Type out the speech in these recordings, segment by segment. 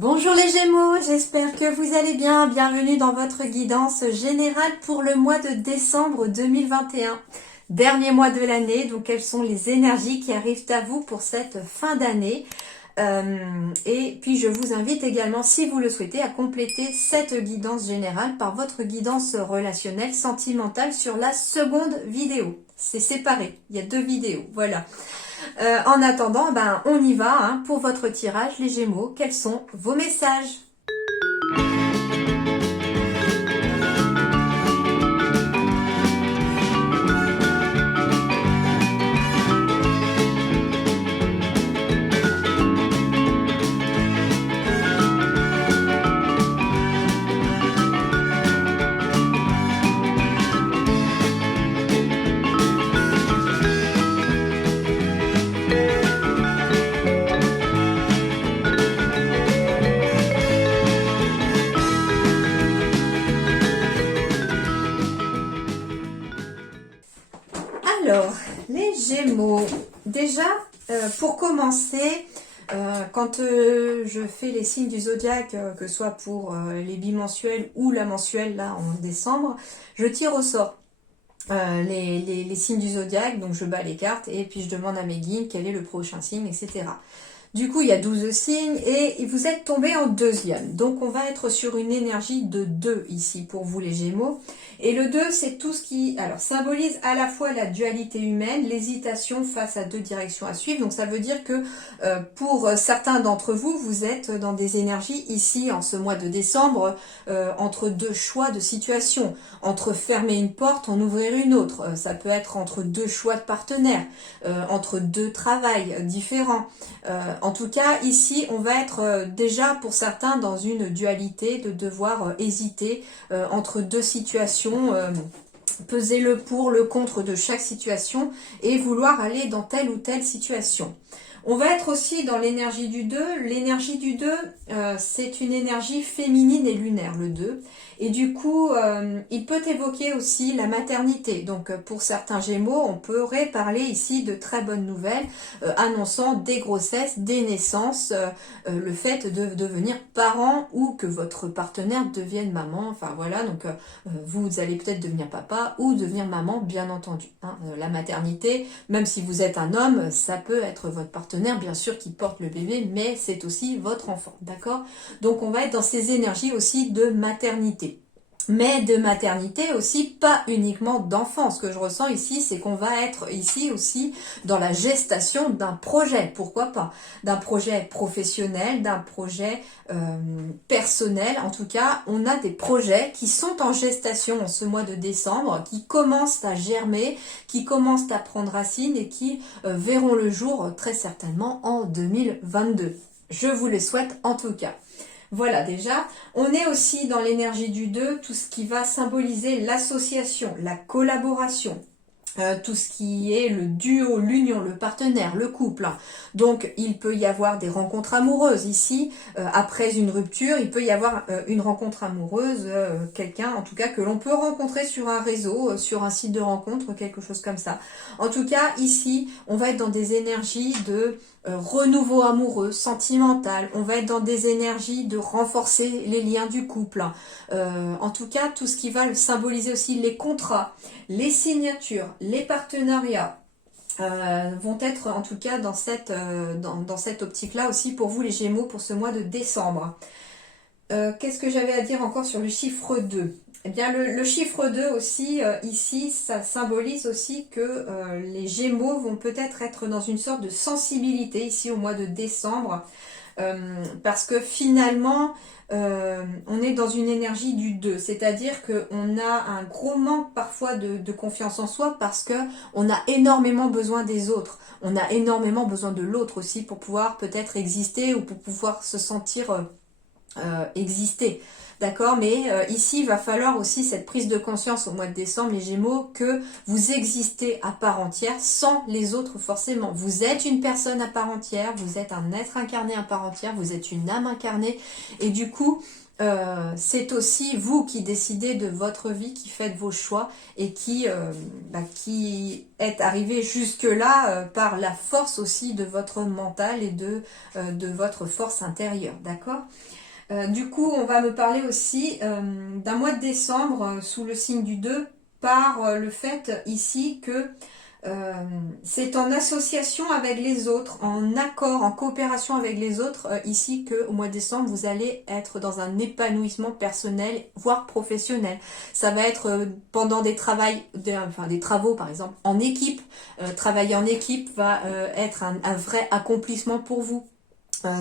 Bonjour les Gémeaux, j'espère que vous allez bien. Bienvenue dans votre guidance générale pour le mois de décembre 2021. Dernier mois de l'année, donc quelles sont les énergies qui arrivent à vous pour cette fin d'année. Et puis je vous invite également, si vous le souhaitez, à compléter cette guidance générale par votre guidance relationnelle, sentimentale sur la seconde vidéo. C'est séparé, il y a 2 vidéos, voilà. En attendant, on y va pour votre tirage, les Gémeaux. Quels sont vos messages ? Alors, les Gémeaux, déjà, pour commencer, quand je fais les signes du zodiaque, que ce soit pour les bimensuels ou la mensuelle, là, en décembre, je tire au sort les signes du zodiaque, donc je bats les cartes et puis je demande à mes guides quel est le prochain signe, etc. Du coup, il y a 12 signes et vous êtes tombé en deuxième. Donc, on va être sur une énergie de 2 ici pour vous les Gémeaux. Et le 2, c'est tout ce qui symbolise à la fois la dualité humaine, l'hésitation face à 2 directions à suivre. Donc, ça veut dire que pour certains d'entre vous, vous êtes dans des énergies ici, en ce mois de décembre, entre 2 choix de situation. Entre fermer une porte, en ouvrir une autre. Ça peut être entre 2 choix de partenaires, entre 2 travails différents. En tout cas, ici, on va être déjà pour certains dans une dualité de devoir hésiter entre 2 situations, peser le pour, le contre de chaque situation et vouloir aller dans telle ou telle situation. On va être aussi dans l'énergie du 2. L'énergie du 2, c'est une énergie féminine et lunaire, le 2. Et du coup, il peut évoquer aussi la maternité. Donc, pour certains Gémeaux, on pourrait parler ici de très bonnes nouvelles, annonçant des grossesses, des naissances, le fait de devenir parent ou que votre partenaire devienne maman. Enfin, voilà, donc vous allez peut-être devenir papa ou devenir maman, bien entendu. La maternité, même si vous êtes un homme, ça peut être votre partenaire, bien sûr, qui porte le bébé, mais c'est aussi votre enfant, d'accord ? Donc, on va être dans ces énergies aussi de maternité. Mais de maternité aussi, pas uniquement d'enfant. Ce que je ressens ici, c'est qu'on va être ici aussi dans la gestation d'un projet, pourquoi pas, d'un projet professionnel, d'un projet personnel. En tout cas, on a des projets qui sont en gestation en ce mois de décembre, qui commencent à germer, qui commencent à prendre racine et qui verront le jour très certainement en 2022. Je vous le souhaite en tout cas. Voilà, déjà, on est aussi dans l'énergie du 2, tout ce qui va symboliser l'association, la collaboration, tout ce qui est le duo, l'union, le partenaire, le couple. Donc, il peut y avoir des rencontres amoureuses ici. Après une rupture, il peut y avoir une rencontre amoureuse, quelqu'un, en tout cas, que l'on peut rencontrer sur un réseau, sur un site de rencontre, quelque chose comme ça. En tout cas, ici, on va être dans des énergies de renouveau amoureux, sentimental. On va être dans des énergies de renforcer les liens du couple. En tout cas, tout ce qui va symboliser aussi les contrats, les signatures, les partenariats vont être en tout cas dans cette optique-là aussi pour vous les Gémeaux pour ce mois de décembre. Qu'est-ce que j'avais à dire encore sur le chiffre 2 ? Eh bien, le chiffre 2 aussi, ici, ça symbolise aussi que les Gémeaux vont peut-être être dans une sorte de sensibilité ici au mois de décembre, parce que finalement, on est dans une énergie du 2, c'est-à-dire qu'on a un gros manque parfois de confiance en soi parce que on a énormément besoin des autres, on a énormément besoin de l'autre aussi pour pouvoir peut-être exister ou pour pouvoir se sentir exister. D'accord, mais ici, il va falloir aussi cette prise de conscience au mois de décembre, les Gémeaux, que vous existez à part entière sans les autres forcément. Vous êtes une personne à part entière, vous êtes un être incarné à part entière, vous êtes une âme incarnée. Et du coup, c'est aussi vous qui décidez de votre vie, qui faites vos choix et qui êtes arrivé jusque-là par la force aussi de votre mental et de votre force intérieure, d'accord? Du coup, on va me parler aussi d'un mois de décembre sous le signe du 2 par le fait ici que c'est en association avec les autres, en accord, en coopération avec les autres, ici qu'au mois de décembre, vous allez être dans un épanouissement personnel, voire professionnel. Ça va être pendant des travaux, par exemple, en équipe. Travailler en équipe va être un vrai accomplissement pour vous.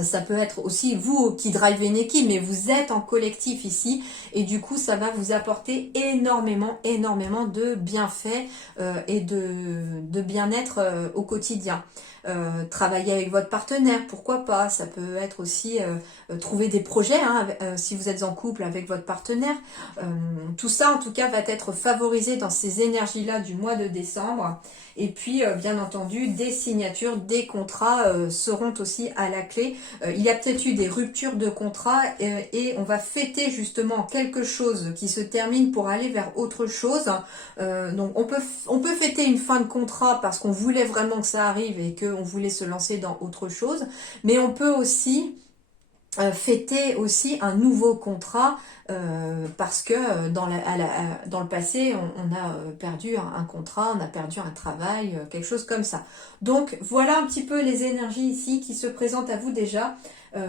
Ça peut être aussi vous qui drivez une équipe, mais vous êtes en collectif ici et du coup ça va vous apporter énormément de bienfaits et de bien-être au quotidien. Travailler avec votre partenaire, pourquoi pas, ça peut être aussi trouver des projets si vous êtes en couple avec votre partenaire. Tout ça en tout cas va être favorisé dans ces énergies-là du mois de décembre. Et puis, bien entendu, des signatures, des contrats seront aussi à la clé. Il y a peut-être eu des ruptures de contrats et on va fêter justement quelque chose qui se termine pour aller vers autre chose. Donc, on peut fêter une fin de contrat parce qu'on voulait vraiment que ça arrive et qu'on voulait se lancer dans autre chose. Mais on peut aussi fêter aussi un nouveau contrat parce que dans le passé on a perdu un contrat, on a perdu un travail, quelque chose comme ça. Donc voilà un petit peu les énergies ici qui se présentent à vous déjà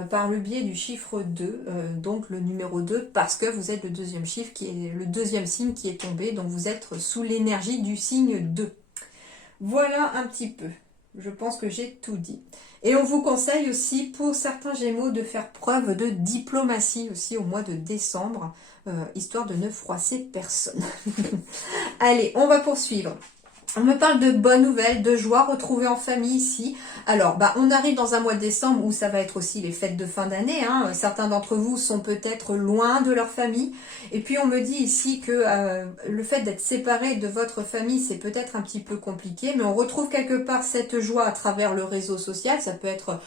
par le biais du chiffre 2, donc le numéro 2, parce que vous êtes le deuxième chiffre qui est le deuxième signe qui est tombé, donc vous êtes sous l'énergie du signe 2. Voilà un petit peu. Je pense que j'ai tout dit. Et on vous conseille aussi pour certains Gémeaux de faire preuve de diplomatie aussi au mois de décembre, histoire de ne froisser personne. Allez, on va poursuivre. On me parle de bonnes nouvelles, de joie retrouvée en famille ici. Alors, on arrive dans un mois de décembre où ça va être aussi les fêtes de fin d'année. Certains d'entre vous sont peut-être loin de leur famille. Et puis, on me dit ici que le fait d'être séparé de votre famille, c'est peut-être un petit peu compliqué. Mais on retrouve quelque part cette joie à travers le réseau social. Ça peut être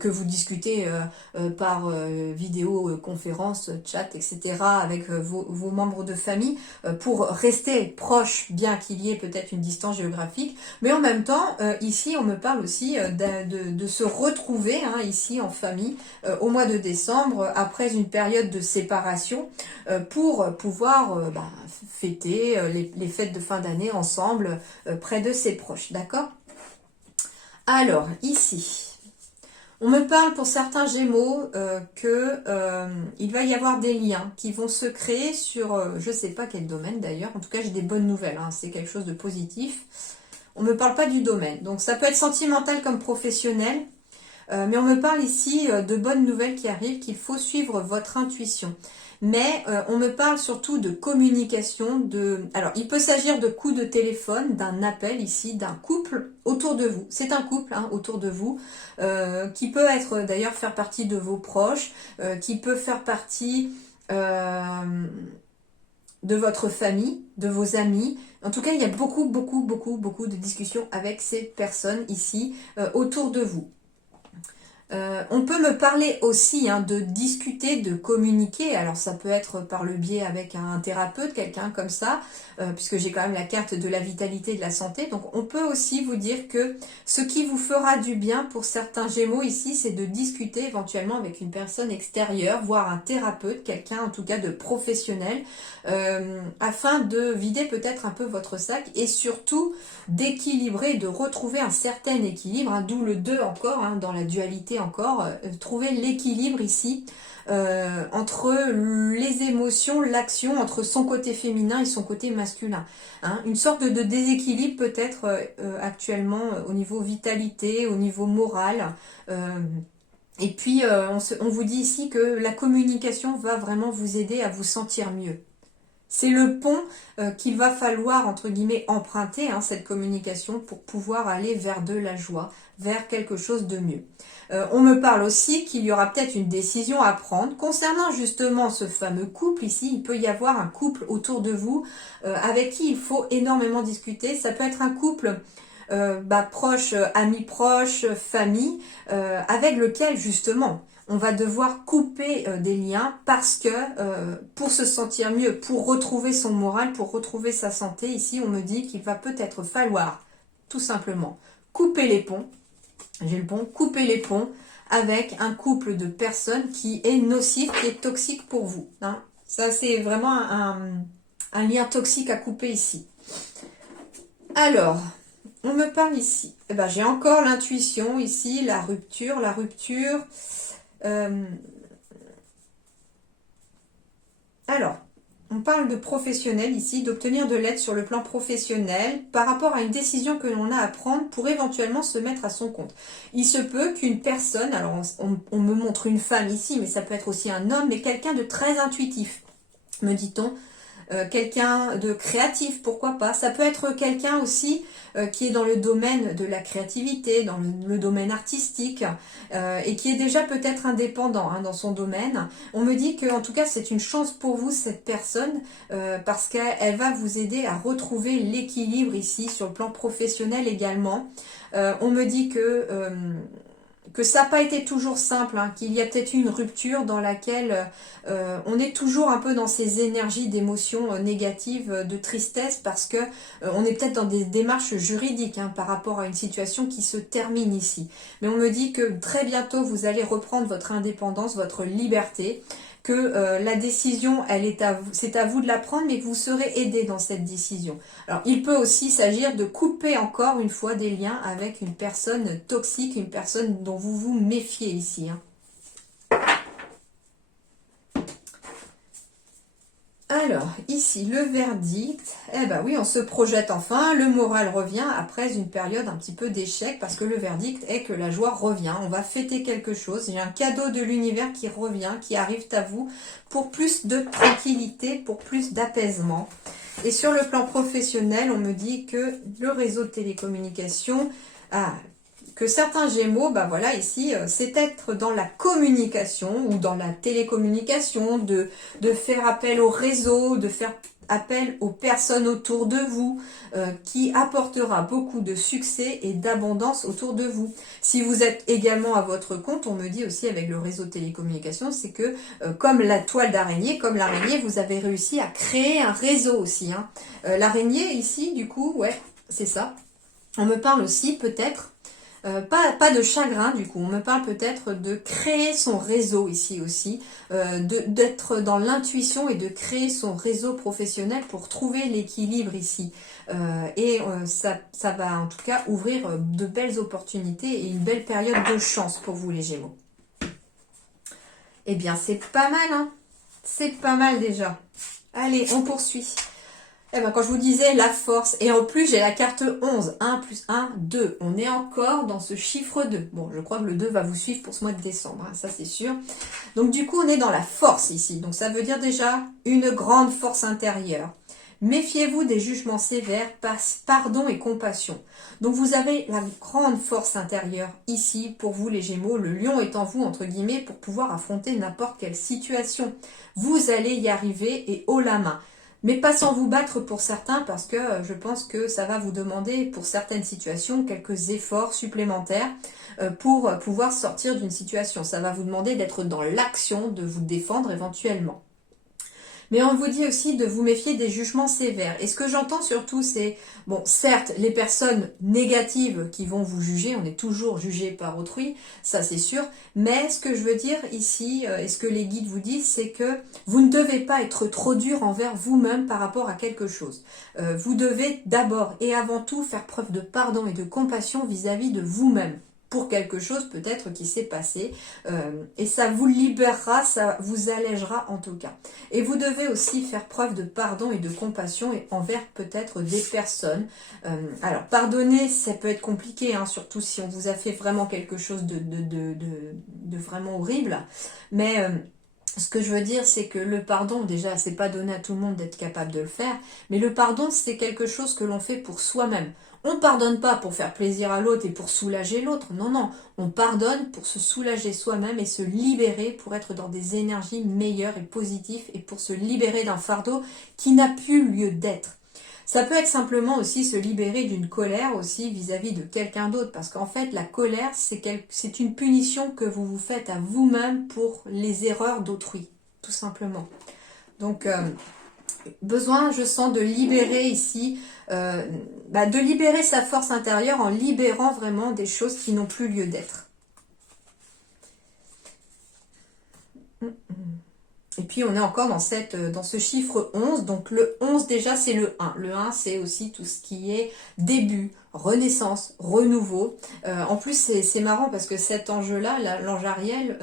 que vous discutez par vidéo, conférence, chat, etc. avec vos membres de famille pour rester proche, bien qu'il y ait peut-être une distance géographique, mais en même temps, ici, on me parle aussi de se retrouver ici en famille au mois de décembre, après une période de séparation, pour pouvoir fêter les fêtes de fin d'année ensemble, près de ses proches, d'accord? Alors, ici, on me parle pour certains Gémeaux il va y avoir des liens qui vont se créer sur, je ne sais pas quel domaine d'ailleurs, en tout cas j'ai des bonnes nouvelles, c'est quelque chose de positif. On ne me parle pas du domaine, donc ça peut être sentimental comme professionnel, mais on me parle ici de bonnes nouvelles qui arrivent, qu'il faut suivre votre intuition. Mais on me parle surtout de communication, alors il peut s'agir de coups de téléphone, d'un appel ici, d'un couple autour de vous. C'est un couple autour de vous, qui peut être d'ailleurs faire partie de vos proches, qui peut faire partie de votre famille, de vos amis. En tout cas, il y a beaucoup de discussions avec ces personnes ici autour de vous. On peut me parler aussi de discuter, de communiquer. Alors ça peut être par le biais avec un thérapeute, quelqu'un comme ça, puisque j'ai quand même la carte de la vitalité et de la santé. Donc on peut aussi vous dire que ce qui vous fera du bien pour certains Gémeaux ici, c'est de discuter éventuellement avec une personne extérieure, voire un thérapeute, quelqu'un en tout cas de professionnel, afin de vider peut-être un peu votre sac et surtout d'équilibrer, de retrouver un certain équilibre, d'où le 2 encore, dans la dualité encore, trouver l'équilibre ici entre les émotions, l'action, entre son côté féminin et son côté masculin. Une sorte de déséquilibre peut-être actuellement au niveau vitalité, au niveau moral. Et puis on vous dit ici que la communication va vraiment vous aider à vous sentir mieux. C'est le pont qu'il va falloir, entre guillemets, emprunter, cette communication, pour pouvoir aller vers de la joie, vers quelque chose de mieux. On me parle aussi qu'il y aura peut-être une décision à prendre concernant justement ce fameux couple ici. Il peut y avoir un couple autour de vous avec qui il faut énormément discuter. Ça peut être un couple proche, amis proches, famille, avec lequel justement on va devoir couper des liens parce que pour se sentir mieux, pour retrouver son moral, pour retrouver sa santé, ici on me dit qu'il va peut-être falloir tout simplement couper les ponts, j'ai le pont, couper les ponts avec un couple de personnes qui est nocif, qui est toxique pour vous. Hein. Ça c'est vraiment un lien toxique à couper ici. Alors, on me parle ici. Eh ben, j'ai encore l'intuition ici, la rupture. Alors, on parle de professionnel ici, d'obtenir de l'aide sur le plan professionnel par rapport à une décision que l'on a à prendre pour éventuellement se mettre à son compte. Il se peut qu'une personne, alors on me montre une femme ici, mais ça peut être aussi un homme, mais quelqu'un de très intuitif, me dit-on. Quelqu'un de créatif, pourquoi pas. Ça peut être quelqu'un aussi qui est dans le domaine de la créativité, dans le domaine artistique et qui est déjà peut-être indépendant dans son domaine. On me dit que en tout cas c'est une chance pour vous cette personne parce qu'elle va vous aider à retrouver l'équilibre ici sur le plan professionnel également. On me dit que ça n'a pas été toujours simple, qu'il y a peut-être eu une rupture dans laquelle on est toujours un peu dans ces énergies d'émotions négatives, de tristesse, parce que on est peut-être dans des démarches juridiques par rapport à une situation qui se termine ici. Mais on me dit que très bientôt vous allez reprendre votre indépendance, votre liberté, que la décision, c'est à vous de la prendre, mais que vous serez aidé dans cette décision. Alors, il peut aussi s'agir de couper encore une fois des liens avec une personne toxique, une personne dont vous vous méfiez ici. Alors, ici, le verdict, eh ben oui, on se projette enfin, le moral revient après une période un petit peu d'échec, parce que le verdict est que la joie revient, on va fêter quelque chose, il y a un cadeau de l'univers qui revient, qui arrive à vous, pour plus de tranquillité, pour plus d'apaisement. Et sur le plan professionnel, on me dit que le réseau de télécommunications, que certains Gémeaux, voilà, ici, c'est être dans la communication ou dans la télécommunication, de faire appel au réseau, de faire appel aux personnes autour de vous, qui apportera beaucoup de succès et d'abondance autour de vous. Si vous êtes également à votre compte, on me dit aussi avec le réseau de télécommunications, c'est que comme la toile d'araignée, comme l'araignée, vous avez réussi à créer un réseau aussi. L'araignée ici, du coup, ouais, c'est ça. On me parle aussi peut-être pas de chagrin du coup, on me parle peut-être de créer son réseau ici aussi, d'être dans l'intuition et de créer son réseau professionnel pour trouver l'équilibre ici. Ça va en tout cas ouvrir de belles opportunités et une belle période de chance pour vous les Gémeaux. Eh bien c'est pas mal, c'est pas mal déjà. Allez, on poursuit. Eh ben, quand je vous disais la force, et en plus j'ai la carte 11, 1 plus 1, 2. On est encore dans ce chiffre 2. Bon, je crois que le 2 va vous suivre pour ce mois de décembre, ça c'est sûr. Donc du coup, on est dans la force ici. Donc ça veut dire déjà une grande force intérieure. Méfiez-vous des jugements sévères, pardon et compassion. Donc vous avez la grande force intérieure ici pour vous les Gémeaux. Le lion est en vous, entre guillemets, pour pouvoir affronter n'importe quelle situation. Vous allez y arriver et haut la main. Mais pas sans vous battre pour certains, parce que je pense que ça va vous demander pour certaines situations quelques efforts supplémentaires pour pouvoir sortir d'une situation. Ça va vous demander d'être dans l'action, de vous défendre éventuellement. Mais on vous dit aussi de vous méfier des jugements sévères. Et ce que j'entends surtout, c'est, bon, certes, les personnes négatives qui vont vous juger, on est toujours jugé par autrui, ça c'est sûr, mais ce que je veux dire ici, et ce que les guides vous disent, c'est que vous ne devez pas être trop dur envers vous-même par rapport à quelque chose. Vous devez d'abord et avant tout faire preuve de pardon et de compassion vis-à-vis de vous-même, pour quelque chose peut-être qui s'est passé, et ça vous libérera, ça vous allégera en tout cas. Et vous devez aussi faire preuve de pardon et de compassion envers peut-être des personnes. Alors pardonner, ça peut être compliqué, surtout si on vous a fait vraiment quelque chose de vraiment horrible, mais ce que je veux dire, c'est que le pardon, déjà, c'est pas donné à tout le monde d'être capable de le faire, mais le pardon, c'est quelque chose que l'on fait pour soi-même. On pardonne pas pour faire plaisir à l'autre et pour soulager l'autre, non, non. On pardonne pour se soulager soi-même et se libérer, pour être dans des énergies meilleures et positives et pour se libérer d'un fardeau qui n'a plus lieu d'être. Ça peut être simplement aussi se libérer d'une colère aussi vis-à-vis de quelqu'un d'autre, parce qu'en fait la colère c'est une punition que vous vous faites à vous-même pour les erreurs d'autrui, tout simplement. Donc besoin, je sens, de libérer ici, de libérer sa force intérieure en libérant vraiment des choses qui n'ont plus lieu d'être. Et puis on est encore dans ce chiffre 11, donc le 11 déjà c'est le 1. Le 1 c'est aussi tout ce qui est début, renaissance, renouveau. En plus c'est marrant parce que cet ange-là, l'ange Ariel,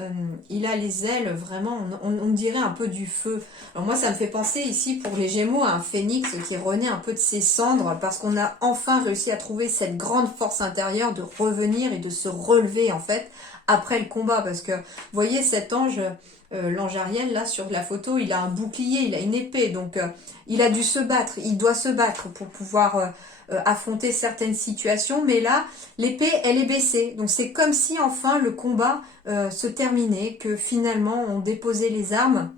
il a les ailes vraiment, on dirait un peu du feu. Alors moi ça me fait penser ici pour les Gémeaux à un phénix qui renaît un peu de ses cendres parce qu'on a enfin réussi à trouver cette grande force intérieure de revenir et de se relever en fait après le combat. Parce que vous voyez cet ange... l'ange Ariel, là, sur la photo, il a un bouclier, il a une épée, donc il a dû se battre, il doit se battre pour pouvoir affronter certaines situations, mais là, l'épée, elle est baissée, donc c'est comme si enfin le combat se terminait, que finalement on déposait les armes,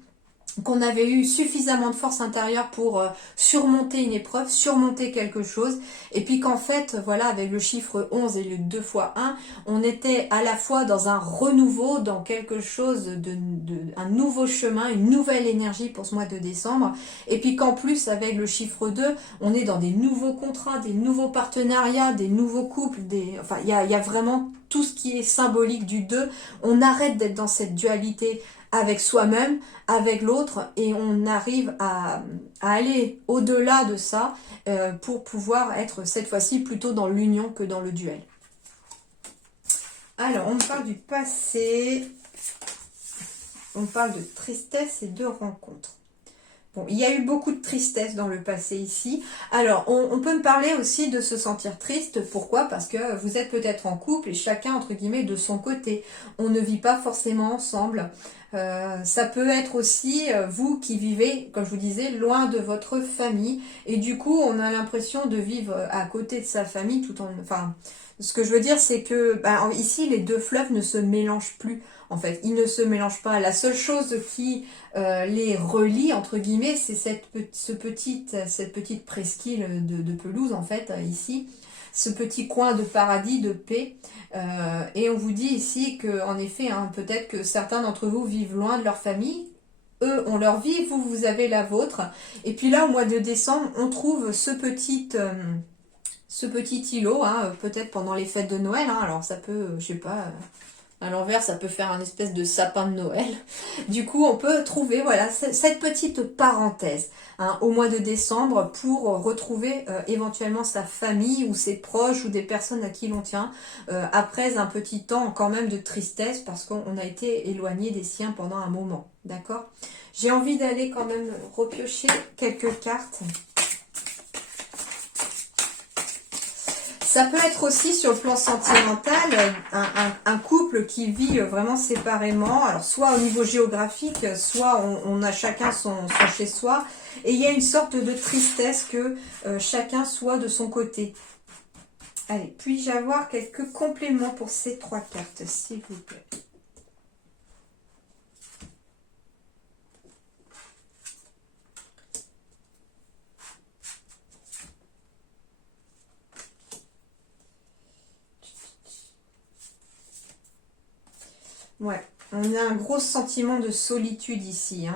qu'on avait eu suffisamment de force intérieure pour surmonter une épreuve, surmonter quelque chose, et puis qu'en fait, voilà, avec le chiffre 11 et le 2 fois 1, on était à la fois dans un renouveau, dans quelque chose un nouveau chemin, une nouvelle énergie pour ce mois de décembre, et puis qu'en plus, avec le chiffre 2, on est dans des nouveaux contrats, des nouveaux partenariats, des nouveaux couples, enfin, il y a vraiment tout ce qui est symbolique du 2, on arrête d'être dans cette dualité avec soi-même, avec l'autre, et on arrive à aller au-delà de ça pour pouvoir être cette fois-ci plutôt dans l'union que dans le duel. Alors, on parle du passé, on parle de tristesse et de rencontres. Bon, il y a eu beaucoup de tristesse dans le passé ici. Alors, on peut me parler aussi de se sentir triste. Pourquoi? Parce que vous êtes peut-être en couple et chacun, entre guillemets, de son côté. On ne vit pas forcément ensemble. Ça peut être aussi vous qui vivez, comme je vous disais, loin de votre famille. Et du coup, on a l'impression de vivre à côté de sa famille tout en... Enfin, ce que je veux dire, c'est que ici, les deux fleuves ne se mélangent plus. En fait, ils ne se mélangent pas. La seule chose qui les relie, entre guillemets, c'est cette petite presqu'île de pelouse, en fait, ici. Ce petit coin de paradis, de paix. Et on vous dit ici que, en effet, peut-être que certains d'entre vous vivent loin de leur famille. Eux ont leur vie, vous avez la vôtre. Et puis là, au mois de décembre, on trouve ce petit îlot, peut-être pendant les fêtes de Noël. Alors ça peut, je sais pas... À l'envers, ça peut faire un espèce de sapin de Noël. Du coup, on peut trouver voilà cette petite parenthèse au mois de décembre pour retrouver éventuellement sa famille ou ses proches ou des personnes à qui l'on tient après un petit temps quand même de tristesse parce qu'on a été éloigné des siens pendant un moment. D'accord? J'ai envie d'aller quand même repiocher quelques cartes. Ça peut être aussi sur le plan sentimental, un couple qui vit vraiment séparément, alors soit au niveau géographique, soit on a chacun son chez-soi, et il y a une sorte de tristesse que chacun soit de son côté. Allez, puis-je avoir quelques compléments pour ces trois cartes, s'il vous plaît? Ouais, on a un gros sentiment de solitude ici.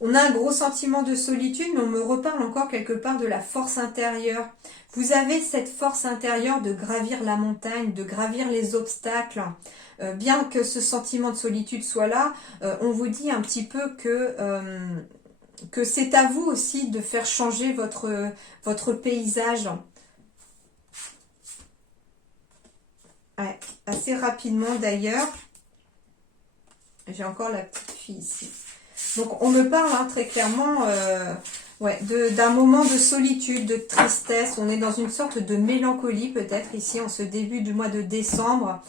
On a un gros sentiment de solitude, mais on me reparle encore quelque part de la force intérieure. Vous avez cette force intérieure de gravir la montagne, de gravir les obstacles. Bien que ce sentiment de solitude soit là, on vous dit un petit peu que c'est à vous aussi de faire changer votre paysage. Ouais, assez rapidement d'ailleurs. J'ai encore la petite fille ici. Donc on me parle très clairement d'un moment de solitude, de tristesse. On est dans une sorte de mélancolie peut-être ici en ce début du mois de décembre.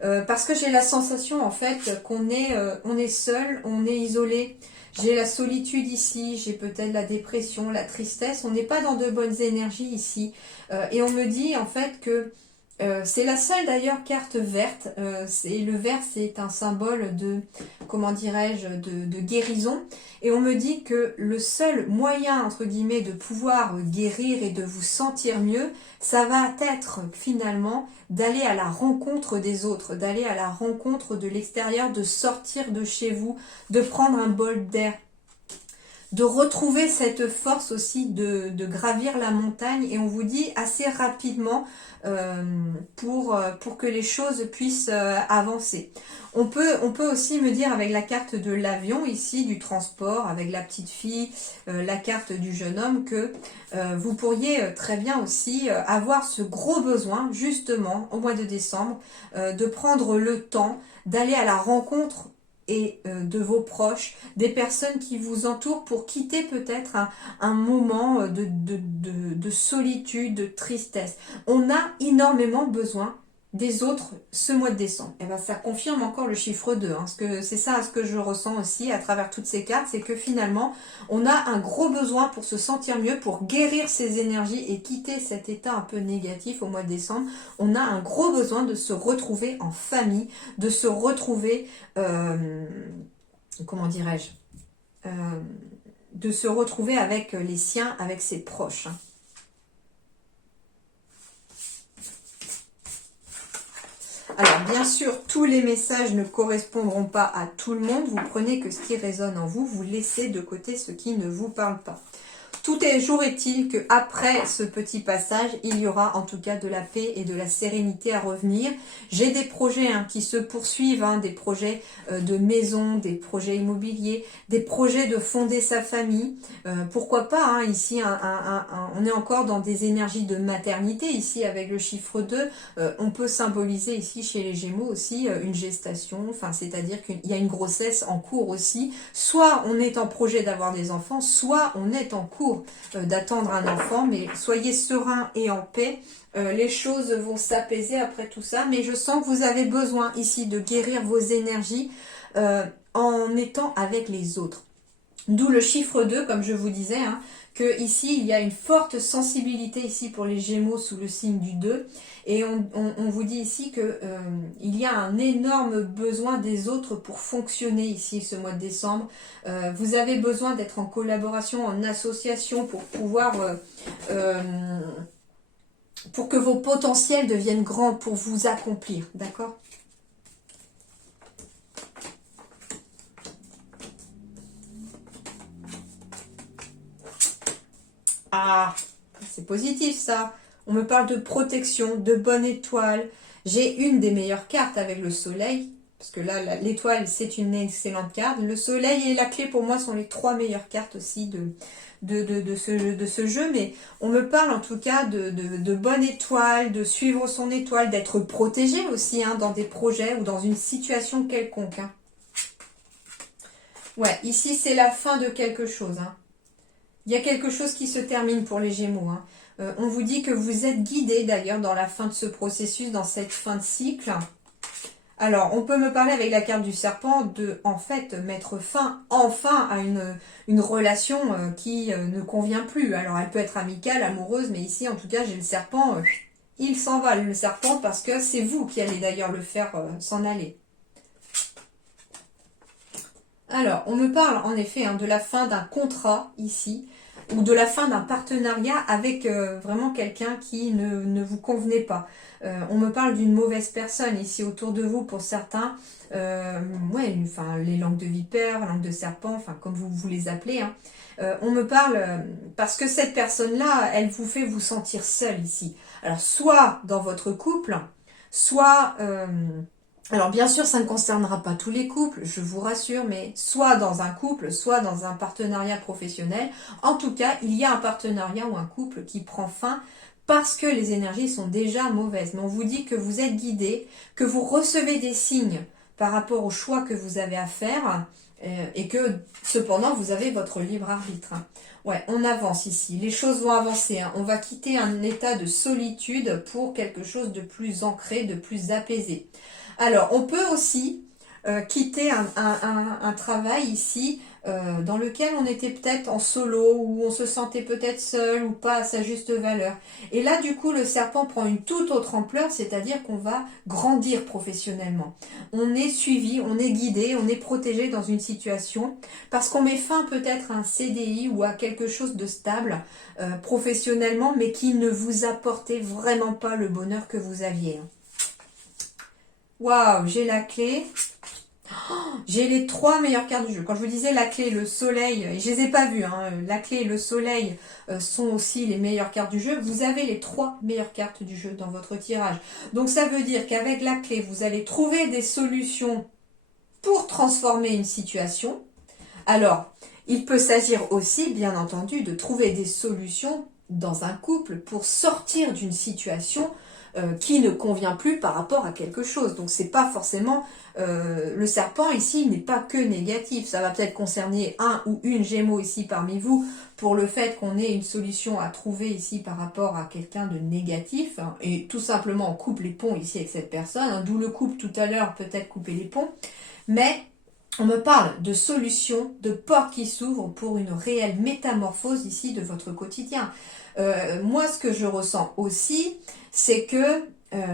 Parce que j'ai la sensation en fait qu'on est seul, on est isolé. J'ai la solitude ici, j'ai peut-être la dépression, la tristesse. On n'est pas dans de bonnes énergies ici. Et on me dit en fait que C'est la seule d'ailleurs carte verte. Le vert, c'est un symbole de, comment dirais-je, de guérison. Et on me dit que le seul moyen, entre guillemets, de pouvoir guérir et de vous sentir mieux, ça va être finalement d'aller à la rencontre des autres, d'aller à la rencontre de l'extérieur, de sortir de chez vous, de prendre un bol d'air, de retrouver cette force aussi de gravir la montagne. Et on vous dit assez rapidement pour que les choses puissent avancer. On peut aussi me dire avec la carte de l'avion ici, du transport, avec la petite fille, la carte du jeune homme, que vous pourriez très bien aussi avoir ce gros besoin, justement, au mois de décembre, de prendre le temps d'aller à la rencontre et de vos proches, des personnes qui vous entourent pour quitter peut-être un moment de solitude, de tristesse. On a énormément besoin des autres ce mois de décembre. Et ben ça confirme encore le chiffre 2. Hein, c'est ça ce que je ressens aussi à travers toutes ces cartes, c'est que finalement, on a un gros besoin pour se sentir mieux, pour guérir ses énergies et quitter cet état un peu négatif au mois de décembre. On a un gros besoin de se retrouver en famille, de se retrouver, comment dirais-je, de se retrouver avec les siens, avec ses proches. Hein. Alors, bien sûr, tous les messages ne correspondront pas à tout le monde. Vous prenez que ce qui résonne en vous, vous laissez de côté ce qui ne vous parle pas. Toujours est-il qu'après ce petit passage, il y aura en tout cas de la paix et de la sérénité à revenir. J'ai des projets qui se poursuivent, des projets de maison, des projets immobiliers, des projets de fonder sa famille. Pourquoi pas, ici, on est encore dans des énergies de maternité, ici avec le chiffre 2. On peut symboliser ici chez les Gémeaux aussi une gestation, c'est-à-dire qu'il y a une grossesse en cours aussi. Soit on est en projet d'avoir des enfants, soit on est en cours d'attendre un enfant, mais soyez serein et en paix, les choses vont s'apaiser après tout ça, mais je sens que vous avez besoin ici de guérir vos énergies en étant avec les autres. D'où le chiffre 2, comme je vous disais, que ici il y a une forte sensibilité ici pour les Gémeaux sous le signe du 2, et on vous dit ici que il y a un énorme besoin des autres pour fonctionner ici ce mois de décembre. Vous avez besoin d'être en collaboration, en association pour pouvoir pour que vos potentiels deviennent grands, pour vous accomplir, d'accord ? Ah, c'est positif ça. On me parle de protection, de bonne étoile. J'ai une des meilleures cartes avec le soleil, parce que là, l'étoile, c'est une excellente carte. Le soleil et la clé, pour moi, sont les 3 meilleures cartes aussi de ce jeu. Mais on me parle en tout cas de bonne étoile, de suivre son étoile, d'être protégé aussi dans des projets ou dans une situation quelconque. Ouais, ici, c'est la fin de quelque chose. Il y a quelque chose qui se termine pour les Gémeaux. On vous dit que vous êtes guidé d'ailleurs dans la fin de ce processus, dans cette fin de cycle. Alors, on peut me parler avec la carte du serpent de, en fait, mettre fin, enfin, à une relation qui ne convient plus. Alors, elle peut être amicale, amoureuse, mais ici, en tout cas, j'ai le serpent. Il s'en va, le serpent, parce que c'est vous qui allez d'ailleurs le faire s'en aller. Alors, on me parle en effet de la fin d'un contrat ici, ou de la fin d'un partenariat avec vraiment quelqu'un qui ne vous convenait pas. On me parle d'une mauvaise personne ici autour de vous pour certains. Les langues de vipère, langues de serpent, comme vous les appelez. On me parle parce que cette personne-là, elle vous fait vous sentir seul ici. Alors, soit dans votre couple, soit... alors bien sûr, ça ne concernera pas tous les couples, je vous rassure, mais soit dans un couple, soit dans un partenariat professionnel. En tout cas, il y a un partenariat ou un couple qui prend fin parce que les énergies sont déjà mauvaises. Mais on vous dit que vous êtes guidé, que vous recevez des signes par rapport au choix que vous avez à faire et que cependant, vous avez votre libre arbitre. Ouais, on avance ici. Les choses vont avancer. On va quitter un état de solitude pour quelque chose de plus ancré, de plus apaisé. Alors, on peut aussi quitter un travail ici dans lequel on était peut-être en solo, où on se sentait peut-être seul ou pas à sa juste valeur. Et là, du coup, le serpent prend une toute autre ampleur, c'est-à-dire qu'on va grandir professionnellement. On est suivi, on est guidé, on est protégé dans une situation parce qu'on met fin peut-être à un CDI ou à quelque chose de stable professionnellement, mais qui ne vous apportait vraiment pas le bonheur que vous aviez. Waouh, j'ai la clé. J'ai les 3 meilleures cartes du jeu. Quand je vous disais la clé, le soleil, et je les ai pas vues, hein, la clé et le soleil sont aussi les meilleures cartes du jeu. Vous avez les 3 meilleures cartes du jeu dans votre tirage. Donc ça veut dire qu'avec la clé, vous allez trouver des solutions pour transformer une situation. Alors, il peut s'agir aussi, bien entendu, de trouver des solutions dans un couple pour sortir d'une situation qui ne convient plus par rapport à quelque chose. Donc c'est pas forcément le serpent ici n'est pas que négatif. Ça va peut-être concerner un ou une Gémeaux ici parmi vous pour le fait qu'on ait une solution à trouver ici par rapport à quelqu'un de négatif hein, et tout simplement on coupe les ponts ici avec cette personne. Hein, d'où le couple tout à l'heure, peut-être couper les ponts. Mais on me parle de solutions, de portes qui s'ouvrent pour une réelle métamorphose ici de votre quotidien. Moi, ce que je ressens aussi, c'est que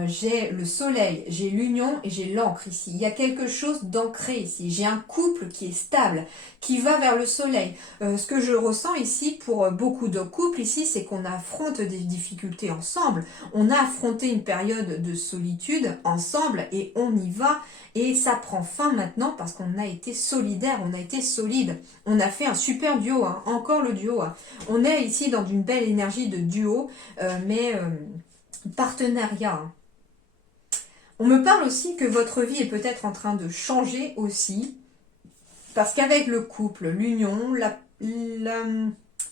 j'ai le soleil, j'ai l'union et j'ai l'encre ici. Il y a quelque chose d'ancré ici. J'ai un couple qui est stable, qui va vers le soleil. Ce que je ressens ici pour beaucoup de couples ici, c'est qu'on affronte des difficultés ensemble. On a affronté une période de solitude ensemble et on y va. Et ça prend fin maintenant parce qu'on a été solidaire, on a été solide. On a fait un super duo, hein, encore le duo. Hein. On est ici dans une belle énergie de duo, mais partenariat. Hein. On me parle aussi que votre vie est peut-être en train de changer aussi, parce qu'avec le couple, l'union,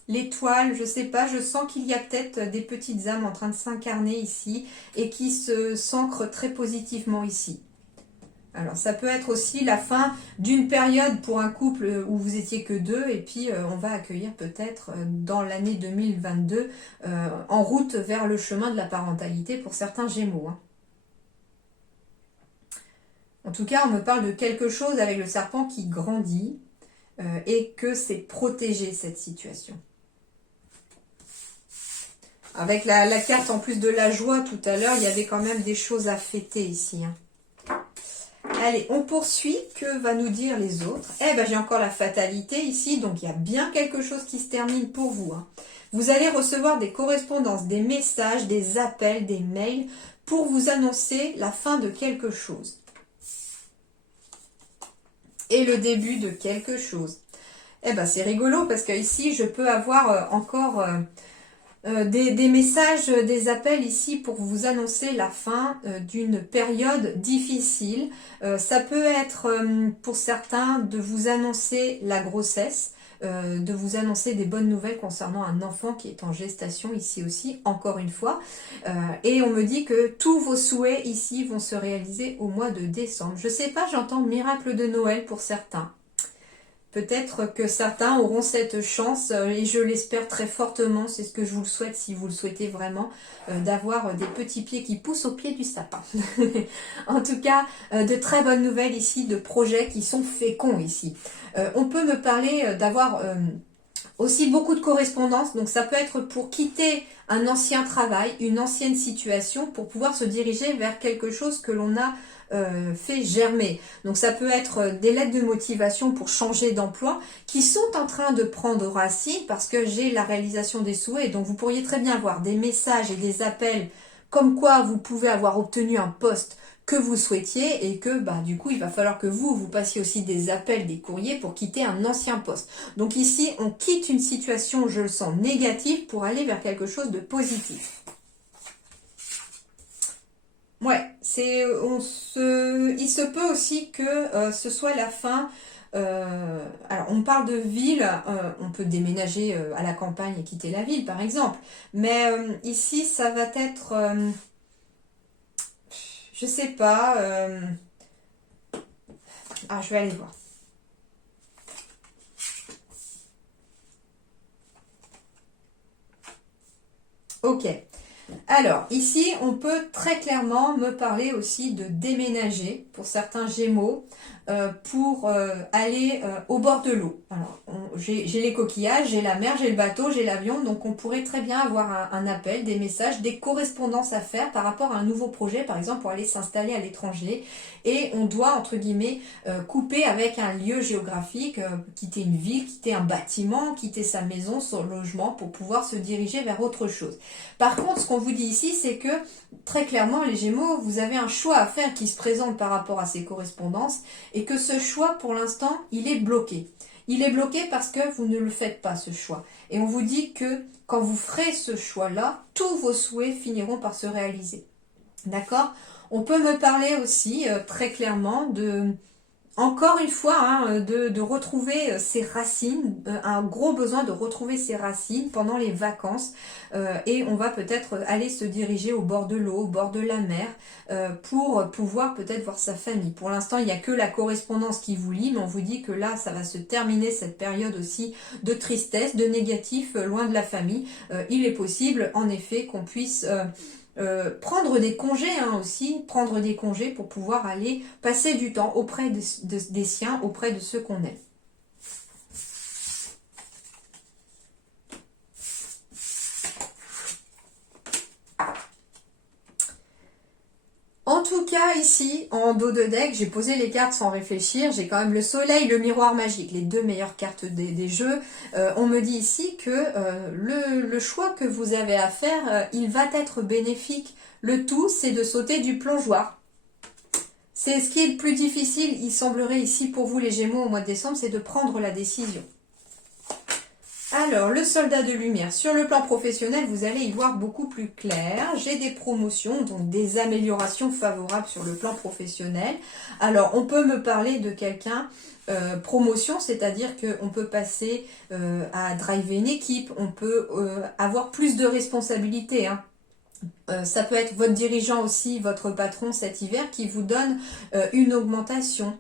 l'étoile, je sais pas, je sens qu'il y a peut-être des petites âmes en train de s'incarner ici et qui s'ancrent très positivement ici. Alors ça peut être aussi la fin d'une période pour un couple où vous étiez que deux et puis on va accueillir peut-être dans l'année 2022 en route vers le chemin de la parentalité pour certains Gémeaux. Hein. En tout cas, on me parle de quelque chose avec le serpent qui grandit et que c'est protégé cette situation. Avec la carte en plus de la joie tout à l'heure, il y avait quand même des choses à fêter ici. Hein. Allez, on poursuit. Que va nous dire les autres? Eh ben, j'ai encore la fatalité ici, donc il y a bien quelque chose qui se termine pour vous. Hein. Vous allez recevoir des correspondances, des messages, des appels, des mails pour vous annoncer la fin de quelque chose. Et le début de quelque chose. Eh ben, c'est rigolo parce que ici, je peux avoir encore... des messages, des appels ici pour vous annoncer la fin d'une période difficile. Ça peut être pour certains de vous annoncer la grossesse, de vous annoncer des bonnes nouvelles concernant un enfant qui est en gestation ici aussi, encore une fois. Et on me dit que tous vos souhaits ici vont se réaliser au mois de décembre. Je sais pas, j'entends miracle de Noël pour certains. Peut-être que certains auront cette chance, et je l'espère très fortement, c'est ce que je vous le souhaite si vous le souhaitez vraiment, d'avoir des petits pieds qui poussent au pied du sapin. En tout cas, de très bonnes nouvelles ici, de projets qui sont féconds ici. On peut me parler d'avoir aussi beaucoup de correspondances, donc ça peut être pour quitter un ancien travail, une ancienne situation, pour pouvoir se diriger vers quelque chose que l'on a fait germer. Donc ça peut être des lettres de motivation pour changer d'emploi qui sont en train de prendre racine parce que j'ai la réalisation des souhaits. Donc vous pourriez très bien avoir des messages et des appels comme quoi vous pouvez avoir obtenu un poste que vous souhaitiez et que du coup il va falloir que vous passiez aussi des appels, des courriers pour quitter un ancien poste. Donc ici on quitte une situation, je le sens, négative pour aller vers quelque chose de positif. Ouais, il se peut aussi que ce soit la fin. Alors, on parle de ville, on peut déménager à la campagne et quitter la ville, par exemple. Mais ici, ça va être, je sais pas. Je vais aller voir. Ok. Alors, ici, on peut très clairement me parler aussi de déménager pour certains Gémeaux pour aller au bord de l'eau. Alors, j'ai les coquillages, j'ai la mer, j'ai le bateau, j'ai l'avion, donc on pourrait très bien avoir un appel, des messages, des correspondances à faire par rapport à un nouveau projet, par exemple pour aller s'installer à l'étranger. Et on doit, entre guillemets, couper avec un lieu géographique, quitter une ville, quitter un bâtiment, quitter sa maison, son logement pour pouvoir se diriger vers autre chose. Par contre, ce qu'on vous dit ici, c'est que très clairement, les Gémeaux, vous avez un choix à faire qui se présente par rapport à ces correspondances et que ce choix, pour l'instant, il est bloqué. Il est bloqué parce que vous ne le faites pas, ce choix. Et on vous dit que quand vous ferez ce choix-là, tous vos souhaits finiront par se réaliser. D'accord? On peut me parler aussi très clairement de... Encore une fois, hein, de retrouver ses racines, un gros besoin de retrouver ses racines pendant les vacances et on va peut-être aller se diriger au bord de l'eau, au bord de la mer pour pouvoir peut-être voir sa famille. Pour l'instant, il n'y a que la correspondance qui vous lie, mais on vous dit que là, ça va se terminer cette période aussi de tristesse, de négatif, loin de la famille. Il est possible, en effet, qu'on puisse... prendre des congés aussi, prendre des congés pour pouvoir aller passer du temps auprès des siens, auprès de ceux qu'on aime. En tout cas, ici, en dos de deck, j'ai posé les cartes sans réfléchir. J'ai quand même le soleil, le miroir magique, les deux meilleures cartes des jeux. On me dit ici que le choix que vous avez à faire, il va être bénéfique. Le tout, c'est de sauter du plongeoir. C'est ce qui est le plus difficile, il semblerait ici pour vous les Gémeaux au mois de décembre, c'est de prendre la décision. Alors, le soldat de lumière, sur le plan professionnel, vous allez y voir beaucoup plus clair. J'ai des promotions, donc des améliorations favorables sur le plan professionnel. Alors, on peut me parler de quelqu'un, promotion, c'est-à-dire qu'on peut passer à driver une équipe, on peut avoir plus de responsabilités, hein. Ça peut être votre dirigeant aussi, votre patron cet hiver qui vous donne une augmentation.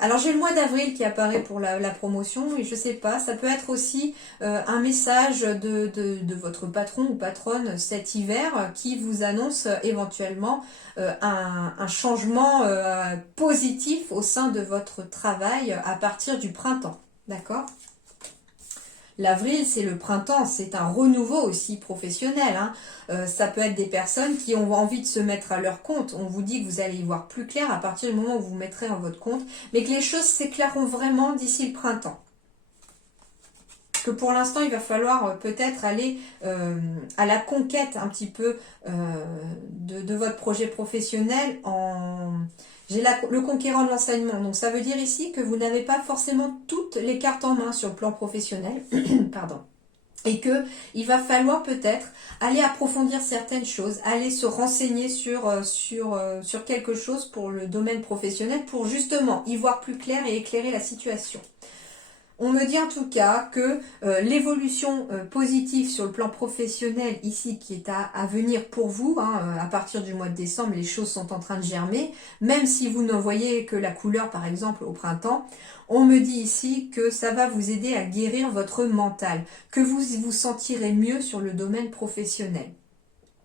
Alors j'ai le mois d'avril qui apparaît pour la promotion et je sais pas, ça peut être aussi un message de votre patron ou patronne cet hiver qui vous annonce éventuellement un changement positif au sein de votre travail à partir du printemps. D'accord ? L'avril, c'est le printemps, c'est un renouveau aussi professionnel, hein. Ça peut être des personnes qui ont envie de se mettre à leur compte. On vous dit que vous allez y voir plus clair à partir du moment où vous mettrez en votre compte, mais que les choses s'éclaireront vraiment d'ici le printemps. Que pour l'instant, il va falloir peut-être aller à la conquête un petit peu de votre projet professionnel en... J'ai le conquérant de l'enseignement, donc ça veut dire ici que vous n'avez pas forcément toutes les cartes en main sur le plan professionnel, pardon, et que il va falloir peut-être aller approfondir certaines choses, aller se renseigner sur quelque chose pour le domaine professionnel, pour justement y voir plus clair et éclairer la situation. On me dit en tout cas que l'évolution positive sur le plan professionnel ici qui est à venir pour vous, hein, à partir du mois de décembre, les choses sont en train de germer, même si vous ne voyez que la couleur par exemple au printemps, on me dit ici que ça va vous aider à guérir votre mental, que vous vous sentirez mieux sur le domaine professionnel.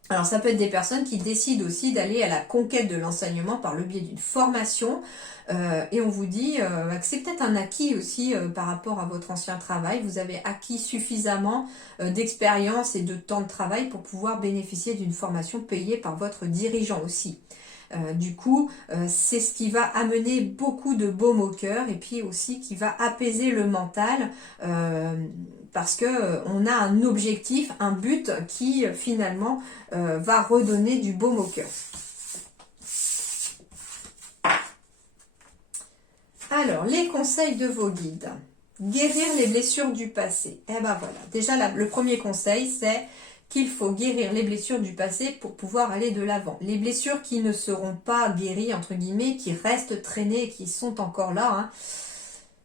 Alors ça peut être des personnes qui décident aussi d'aller à la conquête de l'enseignement par le biais d'une formation et on vous dit que c'est peut-être un acquis aussi par rapport à votre ancien travail. Vous avez acquis suffisamment d'expérience et de temps de travail pour pouvoir bénéficier d'une formation payée par votre dirigeant aussi. Du coup, c'est ce qui va amener beaucoup de baume au cœur et puis aussi qui va apaiser le mental parce que on a un objectif, un but qui finalement va redonner du baume au cœur. Alors, les conseils de vos guides. Guérir les blessures du passé. Eh ben voilà, déjà le premier conseil c'est qu'il faut guérir les blessures du passé pour pouvoir aller de l'avant. Les blessures qui ne seront pas guéries, entre guillemets, qui restent traînées, qui sont encore là, hein,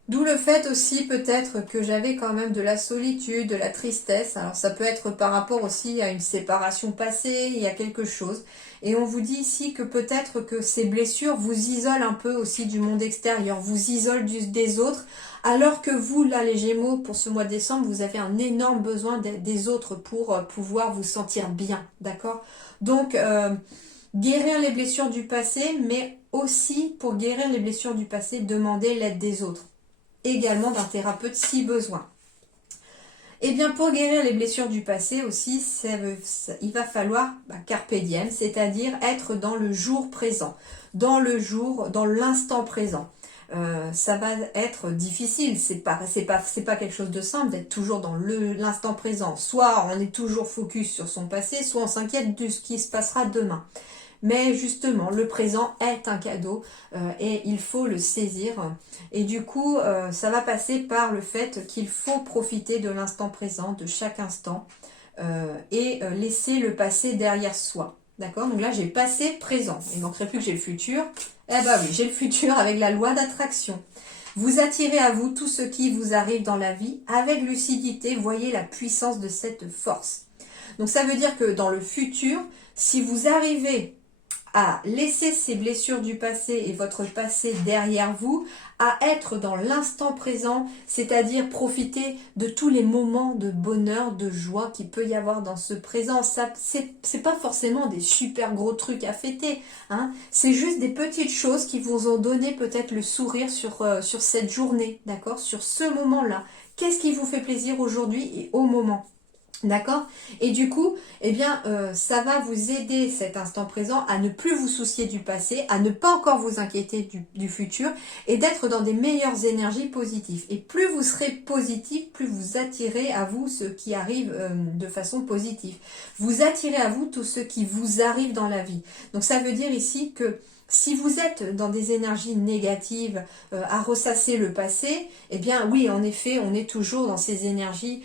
D'où le fait aussi peut-être que j'avais quand même de la solitude, de la tristesse. Alors ça peut être par rapport aussi à une séparation passée, il y a quelque chose. Et on vous dit ici que peut-être que ces blessures vous isolent un peu aussi du monde extérieur, vous isolent des autres, alors que vous, là les Gémeaux, pour ce mois de décembre, vous avez un énorme besoin des autres pour pouvoir vous sentir bien, d'accord? Donc, guérir les blessures du passé, mais aussi pour guérir les blessures du passé, demander l'aide des autres également d'un thérapeute si besoin. Et bien pour guérir les blessures du passé aussi, il va falloir carpe diem, c'est-à-dire être dans le jour présent, dans le jour, dans l'instant présent. Ça va être difficile, c'est pas quelque chose de simple d'être toujours dans l'instant présent. Soit on est toujours focus sur son passé, soit on s'inquiète de ce qui se passera demain. Mais justement, le présent est un cadeau et il faut le saisir. Et du coup, ça va passer par le fait qu'il faut profiter de l'instant présent, de chaque instant, et laisser le passé derrière soi. D'accord? Donc là, j'ai passé, présent. Il ne manquerait plus que j'ai le futur. Eh ben oui, j'ai le futur avec la loi d'attraction. Vous attirez à vous tout ce qui vous arrive dans la vie. Avec lucidité, voyez la puissance de cette force. Donc ça veut dire que dans le futur, si vous arrivez à laisser ces blessures du passé et votre passé derrière vous, à être dans l'instant présent, c'est-à-dire profiter de tous les moments de bonheur, de joie qu'il peut y avoir dans ce présent. Ça, c'est pas forcément des super gros trucs à fêter, hein. C'est juste des petites choses qui vous ont donné peut-être le sourire sur cette journée, d'accord, sur ce moment-là. Qu'est-ce qui vous fait plaisir aujourd'hui et au moment? D'accord? Et du coup, eh bien, ça va vous aider cet instant présent à ne plus vous soucier du passé, à ne pas encore vous inquiéter du futur et d'être dans des meilleures énergies positives. Et plus vous serez positif, plus vous attirez à vous ce qui arrive de façon positive. Vous attirez à vous tout ce qui vous arrive dans la vie. Donc ça veut dire ici que si vous êtes dans des énergies négatives à ressasser le passé, eh bien oui, en effet, on est toujours dans ces énergies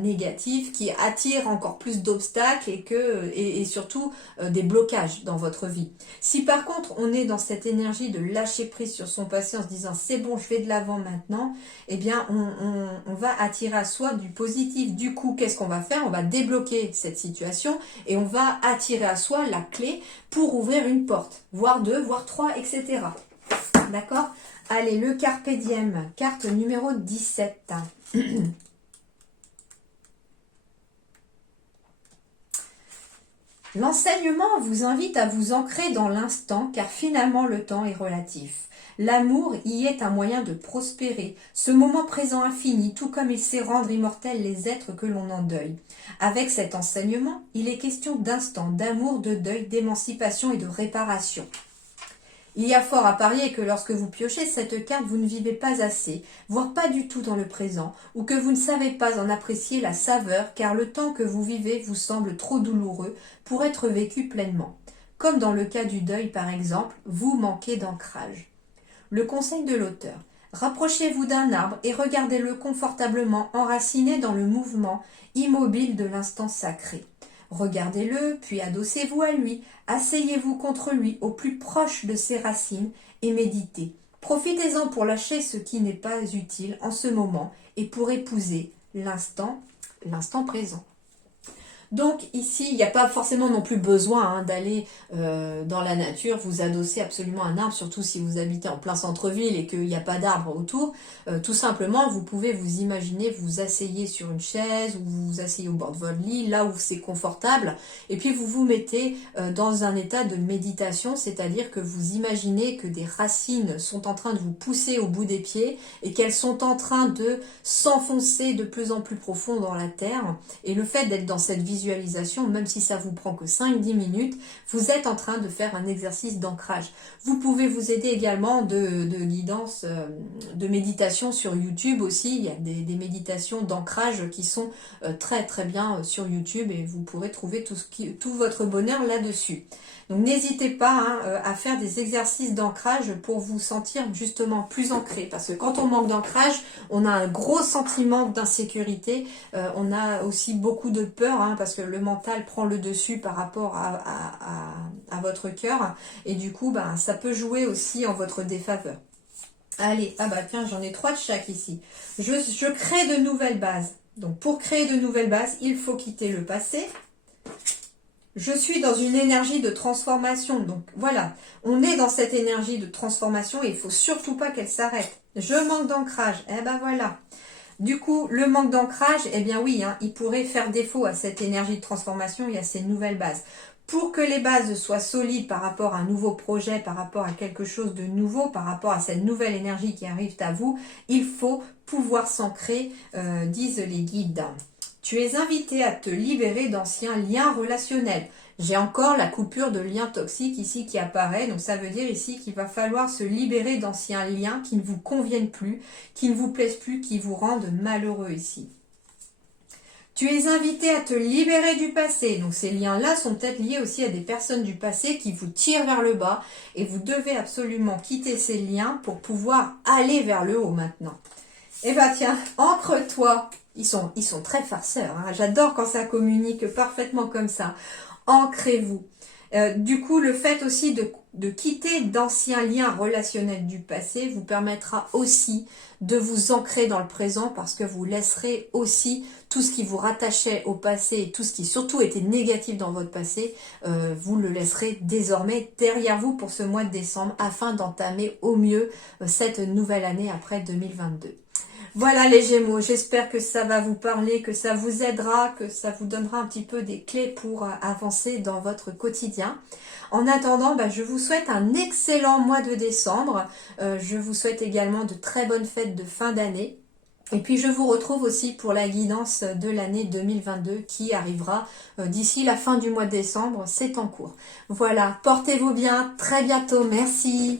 négatives qui attirent encore plus d'obstacles et surtout des blocages dans votre vie. Si par contre on est dans cette énergie de lâcher prise sur son passé en se disant c'est bon, je vais de l'avant maintenant, eh bien on va attirer à soi du positif. Du coup, qu'est-ce qu'on va faire? On va débloquer cette situation et on va attirer à soi la clé pour ouvrir une porte, voire deux, voire trois, etc. D'accord? Allez, le Carpe Diem, carte numéro 17. L'enseignement vous invite à vous ancrer dans l'instant, car finalement le temps est relatif. L'amour y est un moyen de prospérer, ce moment présent infini, tout comme il sait rendre immortels les êtres que l'on endeuille. Avec cet enseignement, il est question d'instant, d'amour, de deuil, d'émancipation et de réparation. Il y a fort à parier que lorsque vous piochez cette carte, vous ne vivez pas assez, voire pas du tout dans le présent, ou que vous ne savez pas en apprécier la saveur, car le temps que vous vivez vous semble trop douloureux pour être vécu pleinement. Comme dans le cas du deuil par exemple, vous manquez d'ancrage. Le conseil de l'auteur. Rapprochez-vous d'un arbre et regardez-le confortablement enraciné dans le mouvement immobile de l'instant sacré. Regardez-le, puis adossez-vous à lui, asseyez-vous contre lui au plus proche de ses racines et méditez. Profitez-en pour lâcher ce qui n'est pas utile en ce moment et pour épouser l'instant présent. Donc ici, il n'y a pas forcément non plus besoin d'aller dans la nature, vous adosser absolument à un arbre, surtout si vous habitez en plein centre-ville et qu'il n'y a pas d'arbre autour. Tout simplement, vous pouvez vous imaginer, vous asseyez sur une chaise ou vous vous asseyez au bord de votre lit, là où c'est confortable, et puis vous vous mettez dans un état de méditation, c'est-à-dire que vous imaginez que des racines sont en train de vous pousser au bout des pieds et qu'elles sont en train de s'enfoncer de plus en plus profond dans la terre. Et le fait d'être dans cette visualisation, même si ça vous prend que 5-10 minutes, vous êtes en train de faire un exercice d'ancrage. Vous pouvez vous aider également de guidance, de méditation sur YouTube aussi. Il y a des méditations d'ancrage qui sont très très bien sur YouTube et vous pourrez trouver tout votre bonheur là-dessus. Donc n'hésitez pas à faire des exercices d'ancrage pour vous sentir justement plus ancré. Parce que quand on manque d'ancrage, on a un gros sentiment d'insécurité. On a aussi beaucoup de peur parce que le mental prend le dessus par rapport à votre cœur. Et du coup, ça peut jouer aussi en votre défaveur. Allez, ah bah tiens, j'en ai 3 de chaque ici. Je crée de nouvelles bases. Donc pour créer de nouvelles bases, il faut quitter le passé. Je suis dans une énergie de transformation. Donc voilà, on est dans cette énergie de transformation et il faut surtout pas qu'elle s'arrête. Je manque d'ancrage. Eh ben voilà. Du coup, le manque d'ancrage, eh bien oui, hein, il pourrait faire défaut à cette énergie de transformation et à ces nouvelles bases. Pour que les bases soient solides par rapport à un nouveau projet, par rapport à quelque chose de nouveau, par rapport à cette nouvelle énergie qui arrive à vous, il faut pouvoir s'ancrer, disent les guides. Tu es invité à te libérer d'anciens liens relationnels. J'ai encore la coupure de liens toxiques ici qui apparaît, donc ça veut dire ici qu'il va falloir se libérer d'anciens liens qui ne vous conviennent plus, qui ne vous plaisent plus, qui vous rendent malheureux ici. Tu es invité à te libérer du passé. Donc ces liens-là sont peut-être liés aussi à des personnes du passé qui vous tirent vers le bas et vous devez absolument quitter ces liens pour pouvoir aller vers le haut maintenant. Eh bien tiens, ancre-toi. Ils sont très farceurs, hein. J'adore quand ça communique parfaitement comme ça. Ancrez-vous. Du coup, le fait aussi de quitter d'anciens liens relationnels du passé vous permettra aussi de vous ancrer dans le présent parce que vous laisserez aussi tout ce qui vous rattachait au passé et tout ce qui surtout était négatif dans votre passé, vous le laisserez désormais derrière vous pour ce mois de décembre afin d'entamer au mieux cette nouvelle année après 2022. Voilà les Gémeaux, j'espère que ça va vous parler, que ça vous aidera, que ça vous donnera un petit peu des clés pour avancer dans votre quotidien. En attendant, je vous souhaite un excellent mois de décembre. Je vous souhaite également de très bonnes fêtes de fin d'année. Et puis je vous retrouve aussi pour la guidance de l'année 2022 qui arrivera d'ici la fin du mois de décembre, c'est en cours. Voilà, portez-vous bien, très bientôt, merci.